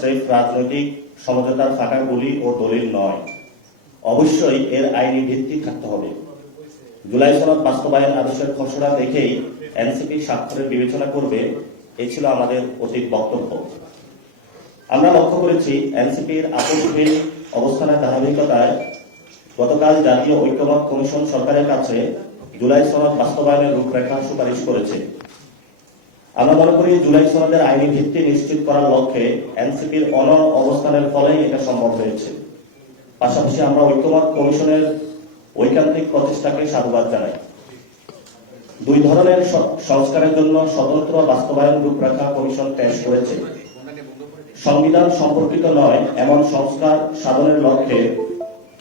স্রেফ রাজনৈতিক সমঝোতার ফাঁকা গুলি ও দলিল নয়, অবশ্যই এর আইনি ভিত্তি থাকতে হবে। জুলাই সনদ বাস্তবায়ন আদেশের খসড়া দেখেই এনসিপি স্বাক্ষরের বিবেচনা করবে, এই ছিল আমাদের অতীত বক্তব্য। আমরা লক্ষ্য করেছি এনসিপির আপত্তিহীন অবস্থানের ধারাবাহিকতায় গতকাল জাতীয় ঐক্যমত্য কমিশন সরকারের কাছে জুলাই সনদ বাস্তবায়নের রূপরেখা সুপারিশ করেছে। আমরা মনে করি জুলাই সনদের আইনি ভিত্তি নিশ্চিত করার লক্ষ্যে এনসিপির অবস্থানের ফলেই এটা সম্ভব হয়েছে। পাশাপাশি আমরা ঐক্যমত্য কমিশনের ঐকান্তিক প্রচেষ্টাকে সাধুবাদ জানাই। দুই ধরনের সংস্কারের জন্য স্বতন্ত্র বাস্তবায়ন রূপরেখা কমিশন পেশ করেছে। সংবিধান সম্পর্কিত নয় এমন সংস্কার সাধনের লক্ষ্যে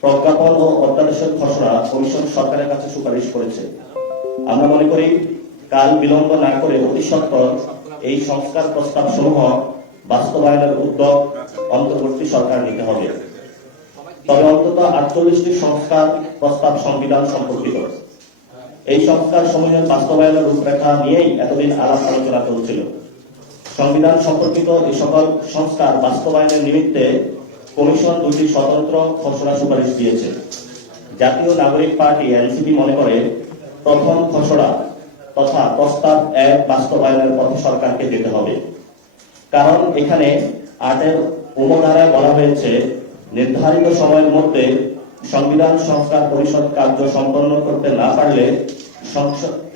প্রজ্ঞাপন ও অধ্যাদেশের খসড়া কমিশন সরকারের কাছে সুপারিশ করেছে। আমরা মনে করি কাল বিলম্ব না করে অতি সত্বর এই সংস্কার প্রস্তাব সমূহ বাস্তবায়নের উদ্যোগ অন্তর্বর্তী সরকার নিতে হবে। তবে অন্তত 48টি সংস্কার প্রস্তাব সংবিধান সম্পর্কিত। এই সংস্কার সমূহের বাস্তবায়নের রূপরেখা নিয়েই এতদিন আলাপ আলোচনা চলছিল। সংবিধান সম্পর্কিত এই সকল সংস্কার বাস্তবায়নের নিমিত্তে কমিশন দুটি স্বতন্ত্র খসড়া সুপারিশ দিয়েছে। জাতীয় নাগরিক পার্টি এনসিপি মনে করে প্রথম খসড়া তথা প্রস্তাব 1 বাস্তবায়নের পথে সরকারকে যেতে হবে। কারণ এখানে 8-এর উপধারায় বলা হয়েছে নির্ধারিত সময়ের মধ্যে সংবিধান সংস্কার পরিষদ কার্য সম্পন্ন করতে না পারলে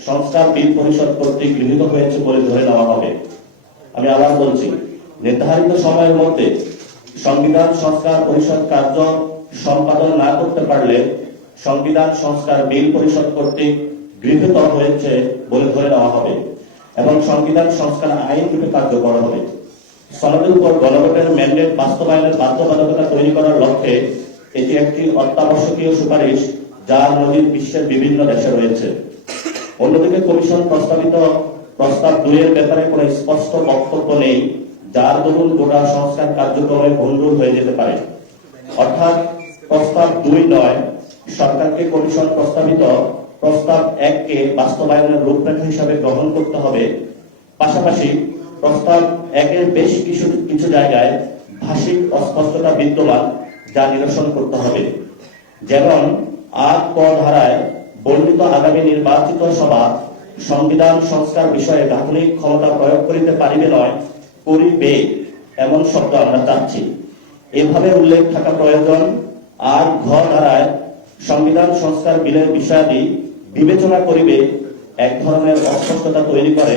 সংস্কার বিল পরিষদ কর্তৃক গৃহীত হয়েছে বলে ধরে নেওয়া হবে। আমি আবার বলছি, নির্ধারিত সময়ের মধ্যে সংবিধান সংস্কার পরিষদ কার্য সম্পাদন না করতে পারলে সংবিধান সংস্কার বিল পরিষদ কর্তৃক গৃহীত হয়েছে বলে ধরে নেওয়া হবে এবং সংবিধান সংস্কার আইন রূপে কার্যকর হবে। সনদের উপর গণভোটের ম্যান্ডেট বাস্তবায়নের বাধ্যবাধকতা তৈরি করার লক্ষ্যে এটি একটি অত্যাবশ্যকীয় সুপারিশ, যার নজির বিশ্বের বিভিন্ন দেশে রয়েছে। অন্যদিকে কমিশন প্রস্তাবিত প্রস্তাব 2-এর ব্যাপারে কোনো স্পষ্ট বক্তব্য নেই, যার দরুন গোটা সংস্কার কার্যক্রমে ভণ্ডুল হয়ে যেতে পারে। অর্থাৎ প্রস্তাব 2 নয়, সরকারকে কমিশন প্রস্তাবিত প্রস্তাব 1-কে বাস্তবায়নের রূপরেখা হিসাবে গ্রহণ করতে হবে। পাশাপাশি প্রস্তাব 1-এর বেশ কিছু জায়গায় ভাষিক অস্পষ্টতা বিদ্যমান, যা নিরসন করতে হবে। যেমন 8 ক ধারায় বর্ণিত আগামী নির্বাচিত সভা সংবিধান সংস্কার বিষয়ে গাঠনিক ক্ষমতা প্রয়োগ করিতে পারিবে নয়, করিবে এমন শব্দ আমরা চাচ্ছি। এভাবে উল্লেখ থাকা প্রয়োজন। আর ঘ ধারায় সংবিধান সংস্কার বিলের বিষয়াদি বিবেচনা করিবে এক ধরনের অস্পষ্টতা তৈরি করে